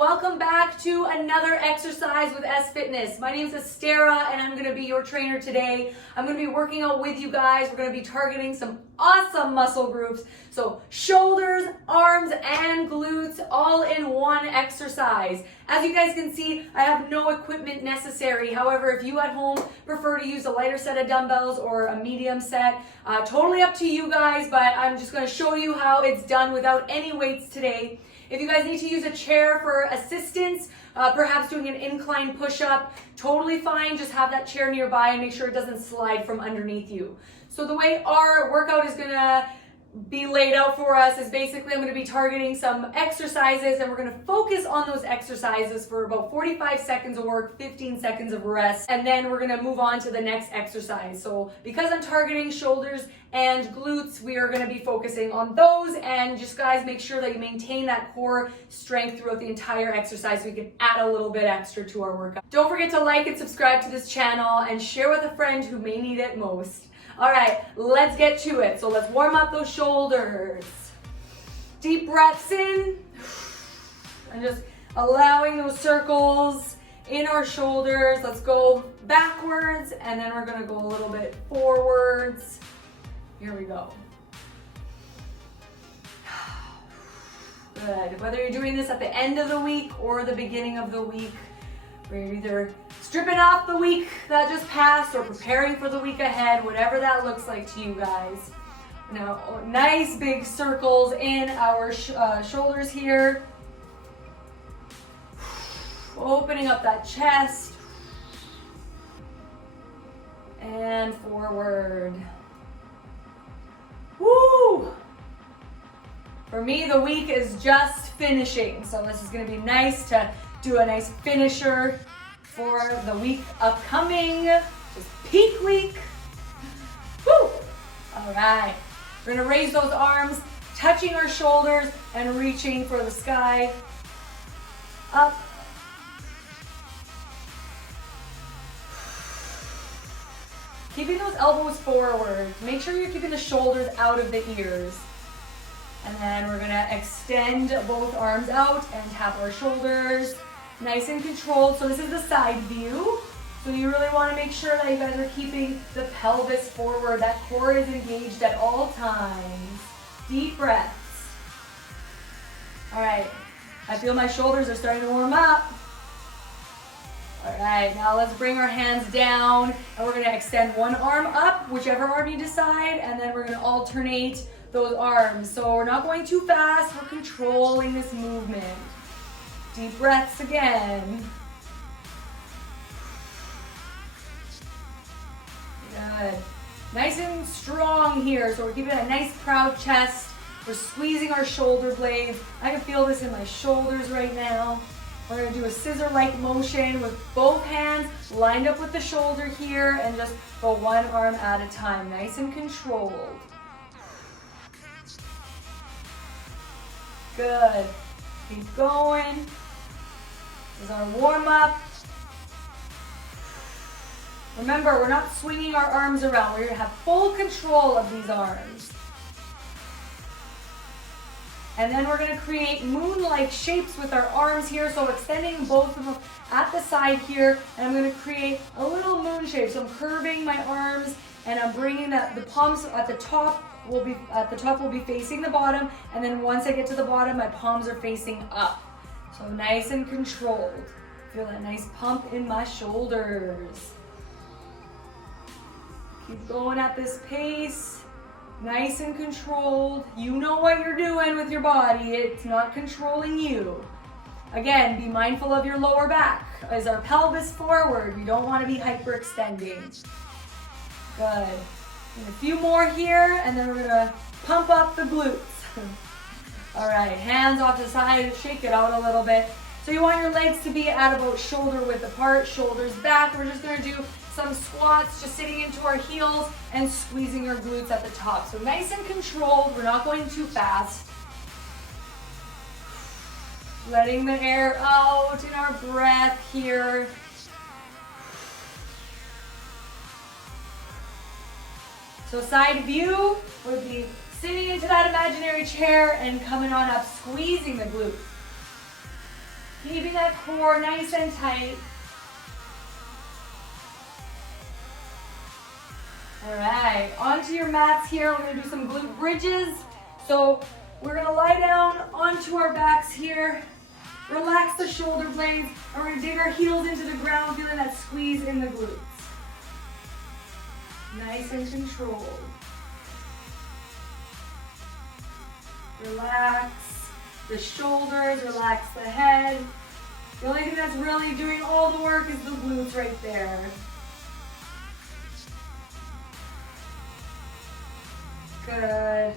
welcome back to another exercise with S Fitness. My name is Estera and I'm going to be your trainer today. I'm going to be working out with you guys. We're going to be targeting some awesome muscle groups. So shoulders, arms, and glutes all in one exercise. As you guys can see, I have no equipment necessary. However, if you at home prefer to use a lighter set of dumbbells or a medium set, totally up to you guys, but I'm just going to show you how it's done without any weights today. If you guys need to use a chair for assistance, perhaps doing an incline push-up, totally fine. Just have that chair nearby and make sure it doesn't slide from underneath you. So the way our workout is gonna be laid out for us is basically I'm gonna be targeting some exercises and we're gonna focus on those exercises for about 45 seconds of work, 15 seconds of rest, and then we're gonna move on to the next exercise. So because I'm targeting shoulders and glutes, we are gonna be focusing on those, and just guys make sure that you maintain that core strength throughout the entire exercise so we can add a little bit extra to our workout. Don't forget to like and subscribe to this channel and share with a friend who may need it most. All right, let's get to it. So let's warm up those shoulders. Deep breaths in, and just allowing those circles in our shoulders. Let's go backwards, and then we're gonna go a little bit forwards. Here we go. Good. Whether you're doing this at the end of the week or the beginning of the week, where you're either stripping off the week that just passed or preparing for the week ahead, whatever that looks like to you guys. Now, nice big circles in our shoulders here. Opening up that chest. And forward. Woo! For me, the week is just finishing, so this is gonna be nice to do a nice finisher for the week upcoming, just peak week. Woo! All right, we're gonna raise those arms, touching our shoulders and reaching for the sky. Up. Keeping those elbows forward. Make sure you're keeping the shoulders out of the ears. And then we're gonna extend both arms out and tap our shoulders. Nice and controlled. So this is the side view. So you really want to make sure that you guys are keeping the pelvis forward. That core is engaged at all times. Deep breaths. All right. I feel my shoulders are starting to warm up. All right, now let's bring our hands down and we're gonna extend one arm up, whichever arm you decide, and then we're gonna alternate those arms. So we're not going too fast, we're controlling this movement. Deep breaths again. Good. Nice and strong here. So we're keeping a nice proud chest. We're squeezing our shoulder blades. I can feel this in my shoulders right now. We're gonna do a scissor-like motion with both hands lined up with the shoulder here and just go one arm at a time. Nice and controlled. Good. Keep going. This is our warm-up. Remember, we're not swinging our arms around. We're gonna have full control of these arms. And then we're gonna create moon-like shapes with our arms here. So extending both of them at the side here. And I'm gonna create a little moon shape. So I'm curving my arms and I'm bringing the palms at the top will be facing the bottom. And then once I get to the bottom, my palms are facing up. So nice and controlled. Feel that nice pump in my shoulders. Keep going at this pace. Nice and controlled. You know what you're doing with your body. It's not controlling you. Again, be mindful of your lower back. Is our pelvis forward? You don't want to be hyperextending. Good. And a few more here, and then we're gonna pump up the glutes. All right, hands off to the side, shake it out a little bit. So you want your legs to be at about shoulder width apart, shoulders back. We're just gonna do some squats, just sitting into our heels and squeezing our glutes at the top. So nice and controlled, we're not going too fast. Letting the air out in our breath here. So side view would be sitting into that imaginary chair and coming on up, squeezing the glutes. Keeping that core nice and tight. All right, onto your mats here. We're gonna do some glute bridges. So we're gonna lie down onto our backs here. Relax the shoulder blades, and we're gonna dig our heels into the ground, feeling that squeeze in the glutes. Nice and controlled. Relax the shoulders, relax the head. The only thing that's really doing all the work is the glutes right there. Good.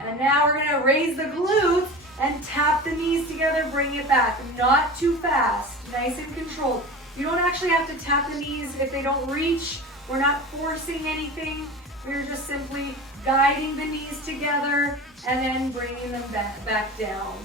And now we're gonna raise the glutes and tap the knees together, bring it back. Not too fast, nice and controlled. You don't actually have to tap the knees if they don't reach. We're not forcing anything. We're just simply guiding the knees together and then bringing them back down.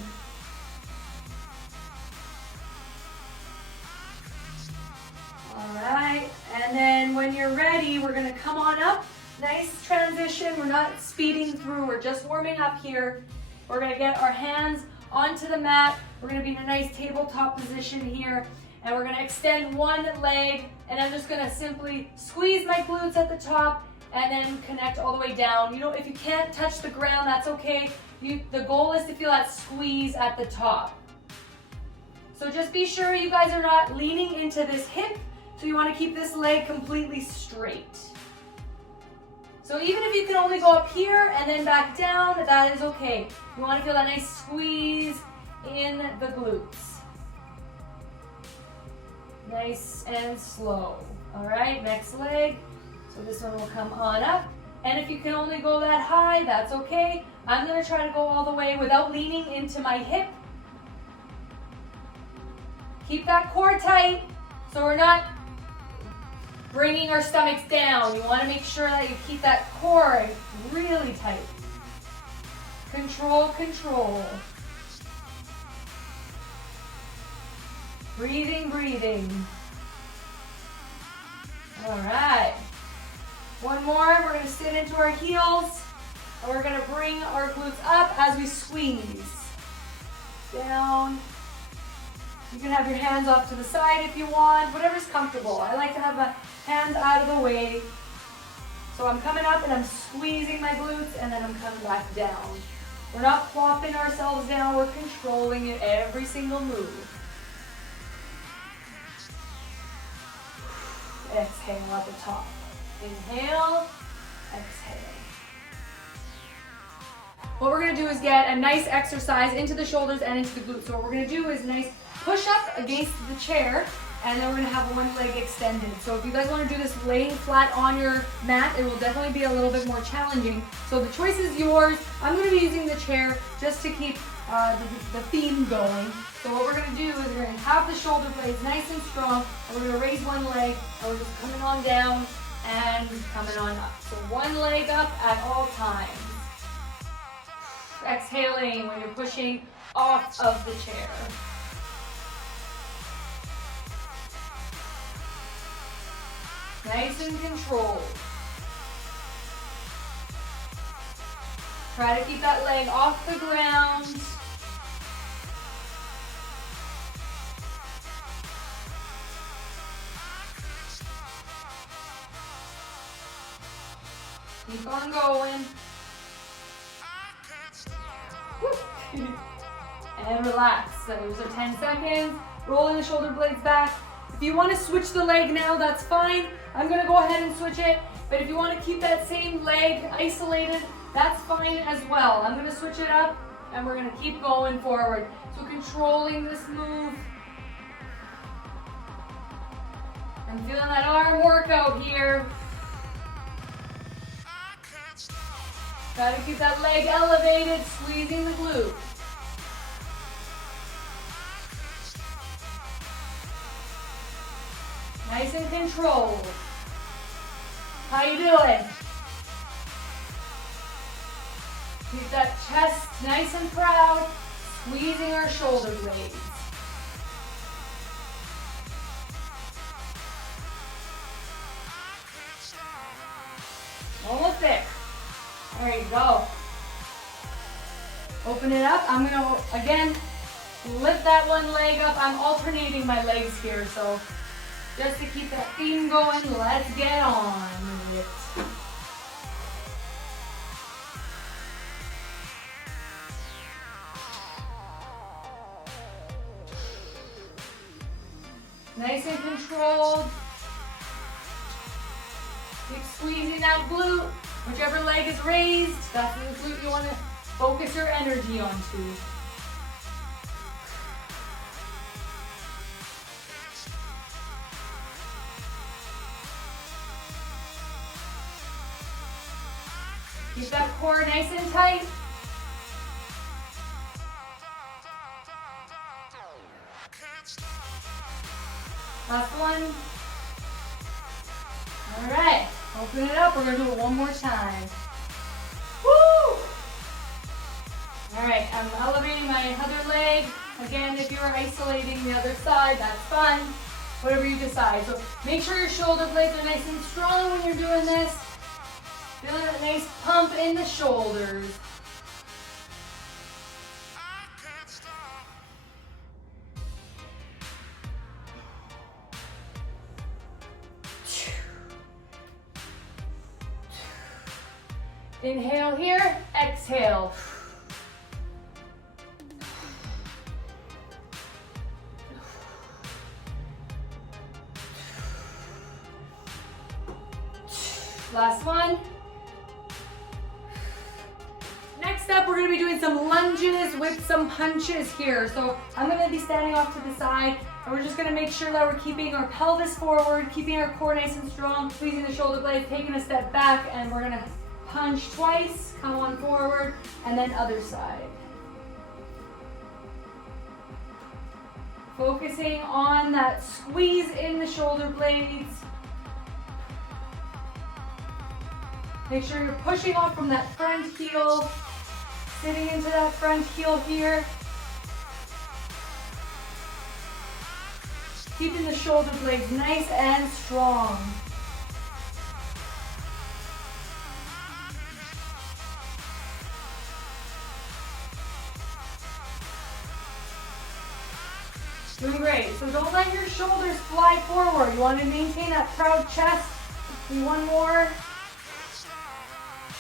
All right, and then when you're ready, we're gonna come on up. Nice transition, we're not speeding through, we're just warming up here. We're gonna get our hands onto the mat. We're gonna be in a nice tabletop position here, and we're gonna extend one leg, and I'm just gonna simply squeeze my glutes at the top and then connect all the way down. You know, if you can't touch the ground, that's okay. The goal is to feel that squeeze at the top. So just be sure you guys are not leaning into this hip, so you wanna keep this leg completely straight. So even if you can only go up here and then back down, that is okay. You want to feel that nice squeeze in the glutes. Nice and slow. All right, next leg. So this one will come on up. And if you can only go that high, that's okay. I'm going to try to go all the way without leaning into my hip. Keep that core tight so we're not bringing our stomachs down. You want to make sure that you keep that core really tight. Control, control. Breathing, breathing. All right. One more. We're going to sit into our heels, and we're going to bring our glutes up as we squeeze. Down. You can have your hands off to the side if you want, whatever's comfortable. I like to have my hands out of the way. So I'm coming up and I'm squeezing my glutes, and then I'm coming back down. We're not plopping ourselves down, we're controlling it every single move. Exhale at the top. Inhale, exhale. What we're gonna do is get a nice exercise into the shoulders and into the glutes. So what we're gonna do is a nice push up against the chair, and then we're gonna have one leg extended. So if you guys wanna do this laying flat on your mat, it will definitely be a little bit more challenging. So the choice is yours. I'm gonna be using the chair just to keep the theme going. So what we're gonna do is we're gonna have the shoulder blades nice and strong, and we're gonna raise one leg, and we're just coming on down and coming on up. So one leg up at all times. Exhaling when you're pushing off of the chair. Nice and controlled. Try to keep that leg off the ground. Keep on going. And relax. So those are 10 seconds. Rolling the shoulder blades back. If you want to switch the leg now, that's fine. I'm going to go ahead and switch it. But if you want to keep that same leg isolated, that's fine as well. I'm going to switch it up, and we're going to keep going forward. So controlling this move. I'm feeling that arm workout here. Try to keep that leg elevated, squeezing the glute. Nice and controlled. How you doing? Keep that chest nice and proud, squeezing our shoulder blades. Almost there. There you go. Open it up. I'm going to, again, Lift that one leg up. I'm alternating my legs here, so just to keep that theme going, let's get on with it. Nice and controlled. Keep squeezing that glute. Whichever leg is raised, that's the glute you want to focus your energy onto. Keep that core nice and tight. Last one. All right, open it up. We're gonna do it one more time. Woo! All right, I'm elevating my other leg. Again, if you're isolating the other side, that's fun. Whatever you decide. So make sure your shoulder blades are nice and strong when you're doing this. Feeling a nice pump in the shoulders. Inhale here, exhale. Last one. Next up, we're going to be doing some lunges with some punches here. So I'm going to be standing off to the side, and we're just going to make sure that we're keeping our pelvis forward, keeping our core nice and strong, squeezing the shoulder blades, taking a step back, and we're going to punch twice, come on forward, and then other side. Focusing on that squeeze in the shoulder blades. Make sure you're pushing off from that front heel, sitting into that front heel here. Keeping the shoulder blades nice and strong. Doing great. So don't let your shoulders fly forward. You want to maintain that proud chest. Do one more.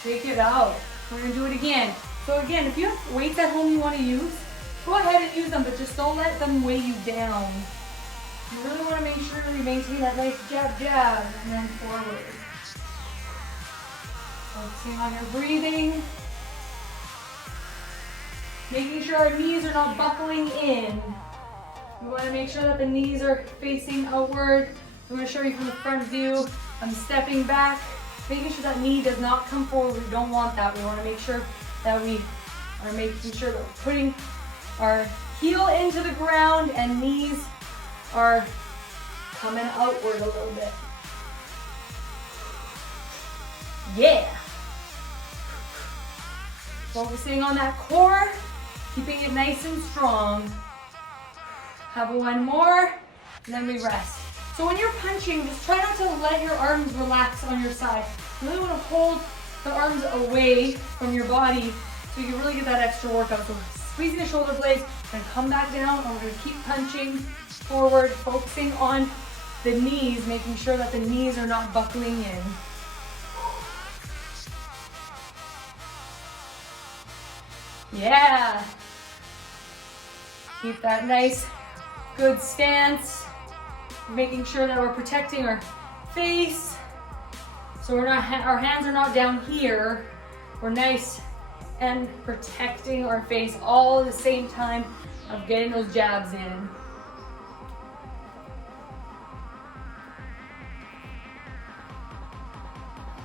Take it out. We're going to do it again. So again, if you have weights at home you want to use, go ahead and use them, but just don't let them weigh you down. You really want to make sure you maintain that nice jab, jab, and then forward. Focusing on your breathing. Making sure our knees are not buckling in. We want to make sure that the knees are facing outward. I'm going to show you from the front view. I'm stepping back, making sure that knee does not come forward. We don't want that. We want to make sure that we are making sure that we're putting our heel into the ground and knees are coming outward a little bit. Yeah. Focusing on that core, keeping it nice and strong. Have one more, and then we rest. So when you're punching, just try not to let your arms relax on your side. You really want to hold the arms away from your body so you can really get that extra workout. So squeezing the shoulder blades, and come back down, and we're going to keep punching forward, focusing on the knees, making sure that the knees are not buckling in. Yeah. Keep that nice, good stance. Making sure that we're protecting our face. So we're not, our hands are not down here. We're nice and protecting our face all at the same time of getting those jabs in.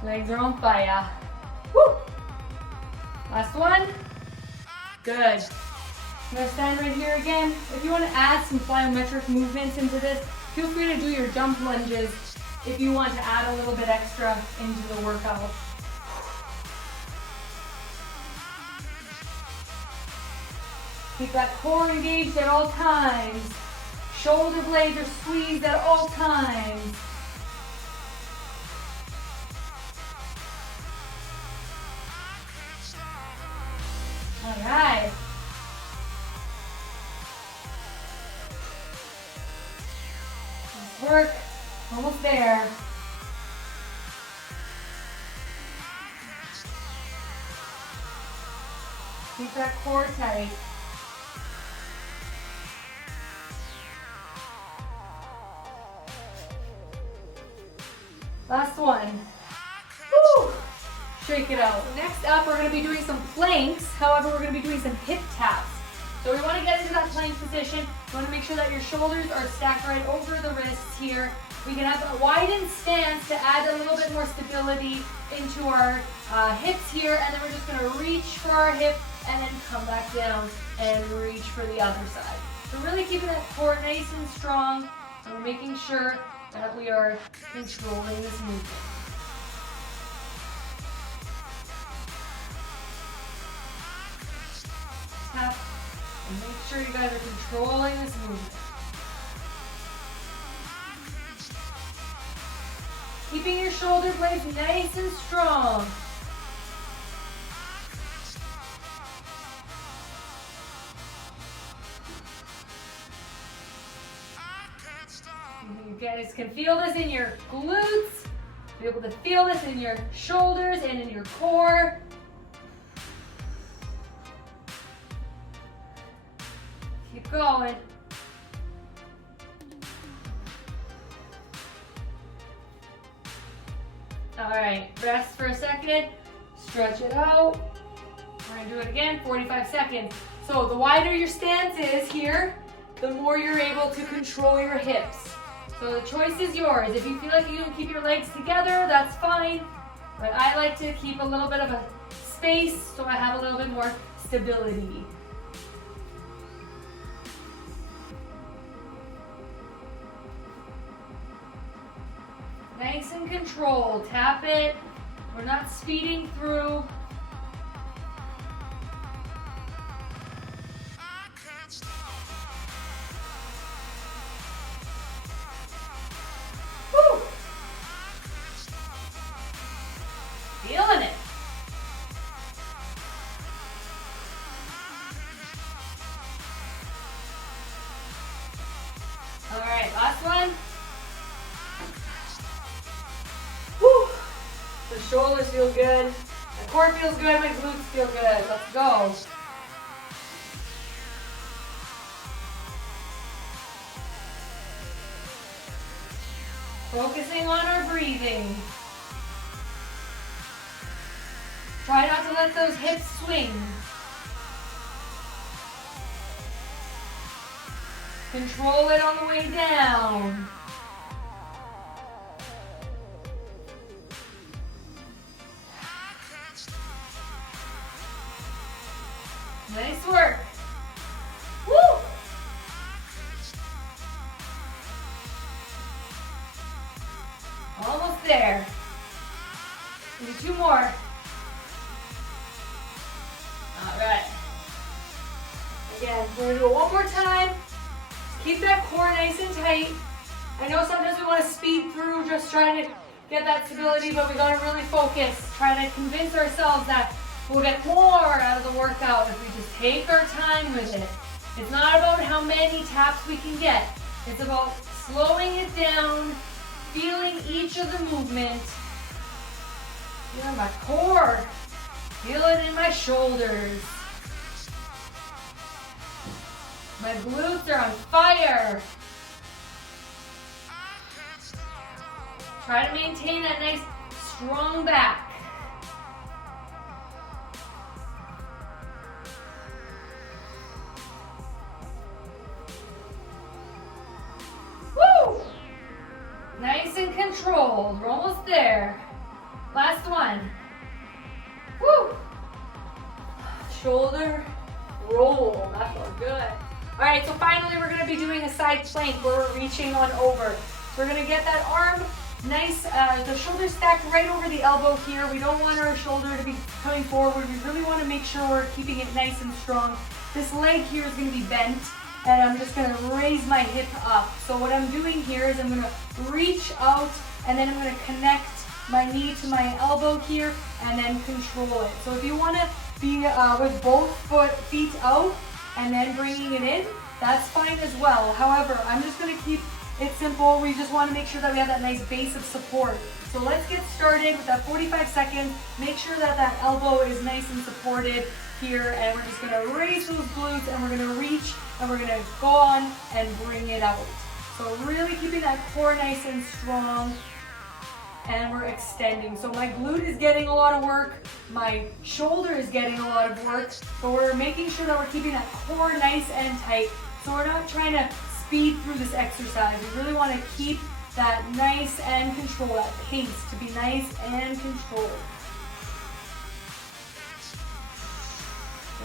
Legs are on fire. Woo! Last one. Good. I'm gonna stand right here again. If you want to add some plyometric movements into this, feel free to do your jump lunges if you want to add a little bit extra into the workout. Keep that core engaged at all times. Shoulder blades are squeezed at all times. All right. work. Almost there. Keep that core tight. Last one. Woo! Shake it out. Next up, we're going to be doing some planks. However, we're going to be doing some hip taps. So we want to get into that plank position. You want to make sure that your shoulders are stacked right over the wrists here. We can have a widened stance to add a little bit more stability into our hips here. And then we're just going to reach for our hip and then come back down and reach for the other side. So really keeping that core nice and strong. And we're making sure that we are controlling this movement. Tap and make sure you guys are controlling this movement. Keeping your shoulder blades nice and strong. You guys can feel this in your glutes, be able to feel this in your shoulders and in your core. Keep going. All right, rest for a second, stretch it out. We're gonna do it again, 45 seconds. So the wider your stance is here, the more you're able to control your hips. So the choice is yours. If you feel like you can keep your legs together, that's fine. But I like to keep a little bit of a space so I have a little bit more stability. Nice and controlled. Tap it. We're not speeding through. Woo! Feeling it. All right, last one. Woo! The shoulders feel good. My core feels good. My glutes feel good. Let's go. Focusing on our breathing. Try not to let those hips swing. Control it on the way down. Nice work. Woo! Almost there. Do two more. All right. Again, we're gonna do it one more time. Just keep that core nice and tight. I know sometimes we want to speed through, just trying to get that stability, but we gotta really focus. Try to convince ourselves that we'll get more out of the workout if we just take our time with it. It's not about how many taps we can get. It's about slowing it down, feeling each of the movements. Feel my core. Feel it in my shoulders. My glutes are on fire. Try to maintain that nice, strong back. Woo! Nice and controlled. We're almost there. Last one. Woo! Shoulder roll. That felt good. All right, so finally we're gonna be doing a side plank where we're reaching on over. So we're gonna get that arm nice, the shoulder stacked right over the elbow here. We don't want our shoulder to be coming forward. We really wanna make sure we're keeping it nice and strong. This leg here is gonna be bent, and I'm just gonna raise my hip up. So what I'm doing here is I'm gonna reach out, and then I'm gonna connect my knee to my elbow here, and then control it. So if you wanna be with both feet out, and then bringing it in, that's fine as well. However, I'm just gonna keep It's simple. We just want to make sure that we have that nice base of support. So let's get started with that 45 seconds. Make sure that that elbow is nice and supported here, and we're just going to raise those glutes, and we're going to reach, and we're going to go on and bring it out. So really keeping that core nice and strong, and we're extending. So my glute is getting a lot of work, my shoulder is getting a lot of work, but we're making sure that we're keeping that core nice and tight. So we're not trying to speed through this exercise. We really want to keep that nice and control, that pace to be nice and controlled.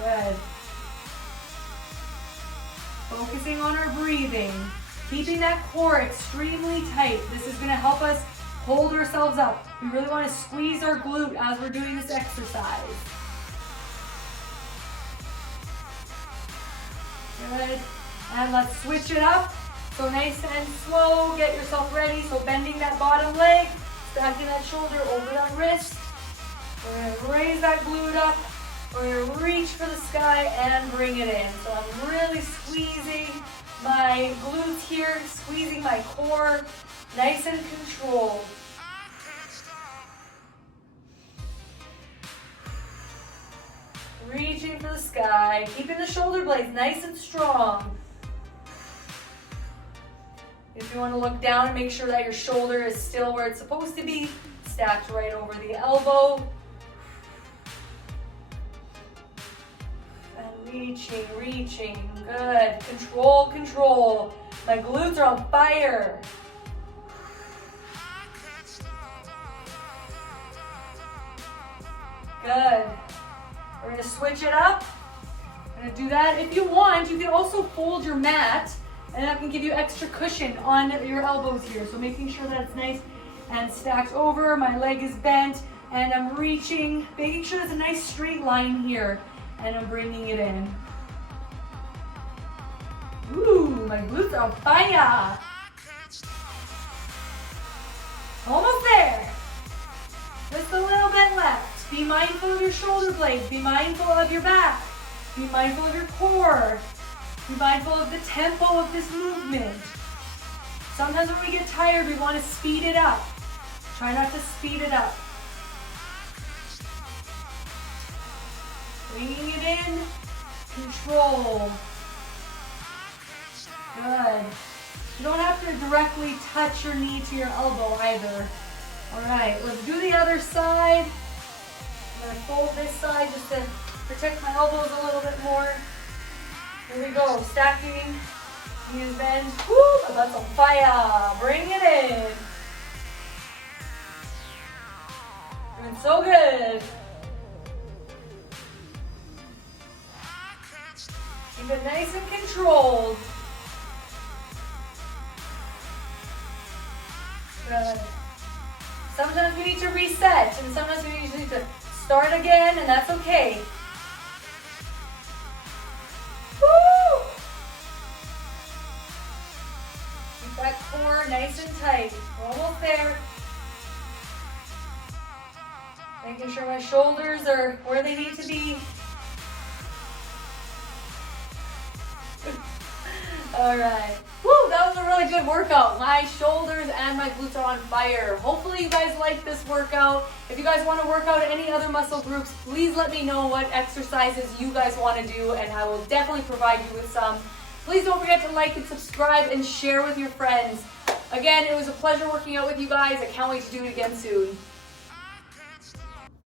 Good. Focusing on our breathing, keeping that core extremely tight. This is going to help us hold ourselves up. We really want to squeeze our glute as we're doing this exercise. Good. And let's switch it up. So nice and slow, get yourself ready. So bending that bottom leg, stacking that shoulder over that wrist. We're going to raise that glute up. We're going to reach for the sky and bring it in. So I'm really squeezing my glutes here, squeezing my core, nice and controlled. Reaching for the sky, keeping the shoulder blades nice and strong. If you want to look down and make sure that your shoulder is still where it's supposed to be, stacked right over the elbow. And reaching, reaching, good. Control, control. My glutes are on fire. Good. We're going to switch it up. I'm going to do that. If you want, you can also fold your mat, and that can give you extra cushion on your elbows here. So making sure that it's nice and stacked over. My leg is bent, and I'm reaching, making sure there's a nice straight line here, and I'm bringing it in. Ooh, my glutes are on fire. Almost there. Just a little bit left. Be mindful of your shoulder blades. Be mindful of your back. Be mindful of your core. Be mindful of the tempo of this movement. Sometimes when we get tired, we want to speed it up. Try not to speed it up. Bringing it in. Control. Good. You don't have to directly touch your knee to your elbow either. All right, let's do the other side. I'm going to fold this side just to protect my elbows a little bit more. Here we go, stacking, knees bend. Woo, that's on fire. Bring it in. Doing so good. Keep it nice and controlled. Good. Sometimes we need to reset, and sometimes we need to start again, and that's okay. Woo! Keep that core nice and tight. We're almost there. Making sure my shoulders are where they need to be. All right. Woo, that was a really good workout. My shoulders and my glutes are on fire. Hopefully you guys like this workout. If you guys want to work out any other muscle groups, please let me know what exercises you guys want to do, and I will definitely provide you with some. Please don't forget to like and subscribe and share with your friends. Again, it was a pleasure working out with you guys. I can't wait to do it again soon.